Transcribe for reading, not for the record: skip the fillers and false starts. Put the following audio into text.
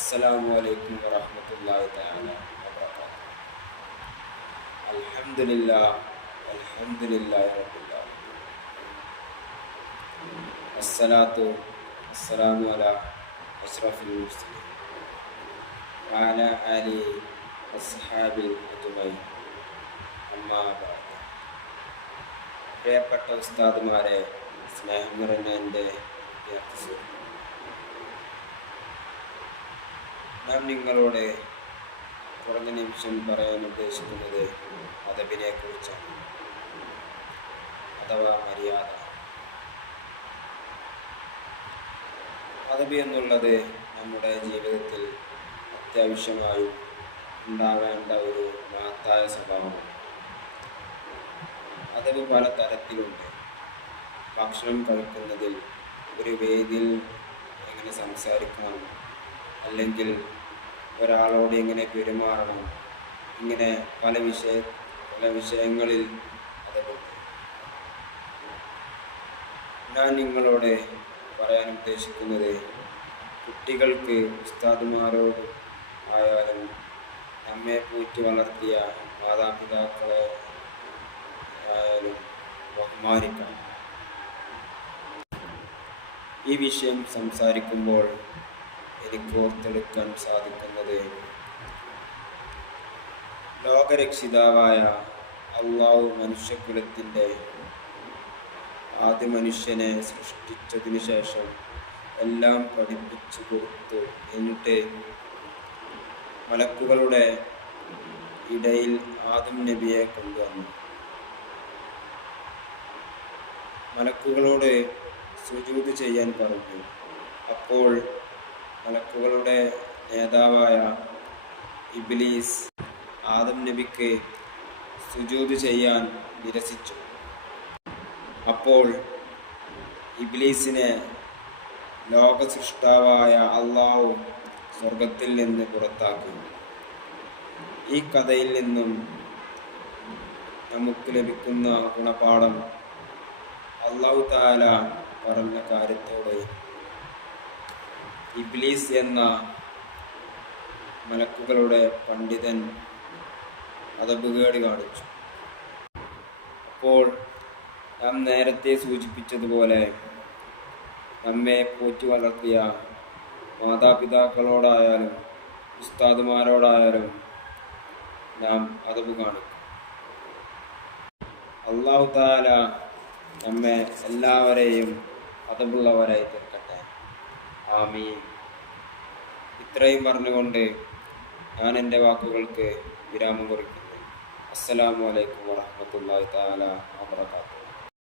Assalamualaikum warahmatullahi taala wabarakatuh. Alhamdulillah, alhamdulillahi rabbil alamin. Wassalatu wassalamu ala asrafil mursalin wa ala alihi washabil ajmain. Amma ba'd. പ്രിയപ്പെട്ട ഉസ്താദുമാരെ, സ്നേഹം നിറഞ്ഞ എൻ്റെ വിദ്യാർത്ഥി, നാം നിങ്ങളോട് കുറഞ്ഞ നിമിഷം പറയാൻ ഉദ്ദേശിക്കുന്നത് അദബിനെ കുറിച്ചാണ്, അഥവാ മര്യാദ. അദബ് എന്നുള്ളത് നമ്മുടെ ജീവിതത്തിൽ അത്യാവശ്യമായും ഉണ്ടാവേണ്ട ഒരു മഹത്തായ സ്വഭാവമാണ്. അദബ് പല തരത്തിലുണ്ട്. ഭക്ഷണം കഴിക്കുന്നതിൽ, ഒരു വേദിയിൽ എങ്ങനെ സംസാരിക്കണം, അല്ലെങ്കിൽ ഒരാളോട് എങ്ങനെ പെരുമാറണം, ഇങ്ങനെ പല വിഷയങ്ങളിൽ അദബുണ്ട്. ഞാൻ നിങ്ങളോട് പറയാൻ ഉദ്ദേശിക്കുന്നത്, കുട്ടികൾക്ക് ഉസ്താദുമാരോട് ആയാലും നമ്മെ പോറ്റി വളർത്തിയ മാതാപിതാക്കളെ ആയാലും ബഹുമാനിക്കണം. ഈ വിഷയം സംസാരിക്കുമ്പോൾ എനിക്ക് ഓർത്തെടുക്കാൻ സാധിക്കുന്നത്, ലോകരക്ഷിതാവായ അള്ളാഹു മനുഷ്യകുലത്തിൻ്റെ ആദ്യ മനുഷ്യനെ സൃഷ്ടിച്ചതിന് ശേഷം എല്ലാം പഠിപ്പിച്ചു കൊടുത്തു. എന്നിട്ട് മലക്കുകളുടെ ഇടയിൽ ആദം നബിയെ കൊണ്ടുവന്നു. മലക്കുകളോട് സുജൂദ് ചെയ്യാൻ പറഞ്ഞു. അപ്പോൾ മലക്കുകളുടെ നേതാവായ ഇബ്ലീസ് ആദം നബിക്ക് സുജൂദ് ചെയ്യാൻ നിരസിച്ചു. അപ്പോൾ ഇബ്ലീസിനെ ലോകസൃഷ്ടാവായ അള്ളാഹു സ്വർഗത്തിൽ നിന്ന് പുറത്താക്കി. ഈ കഥയിൽ നിന്നും നമുക്ക് ലഭിക്കുന്ന ഗുണപാഠം, അല്ലാഹു തആല പറഞ്ഞ കാര്യത്തോട് ഇബ്ലീസ് എന്ന മലക്കുകളുടെ പണ്ഡിതൻ അദബുകേട് കാണിച്ചു. അപ്പോൾ നാം നേരത്തെ സൂചിപ്പിച്ചതുപോലെ, നമ്മെ പോറ്റി വളർത്തിയ മാതാപിതാക്കളോടായാലും ഉസ്താദുമാരോടായാലും നാം അദബ് കാണിക്കും. അല്ലാഹു തആല നമ്മെ എല്ലാവരെയും അദബുള്ളവരായി തീർക്കട്ടെ. ആമീൻ. ഇത്രയും പറഞ്ഞുകൊണ്ട് ഞാൻ എൻ്റെ വാക്കുകൾക്ക് വിരാമം കുറിക്കുന്നു. അസ്സലാമു അലൈക്കും വറഹ്മത്തുള്ളാഹി തആല വബറകാതുഹു.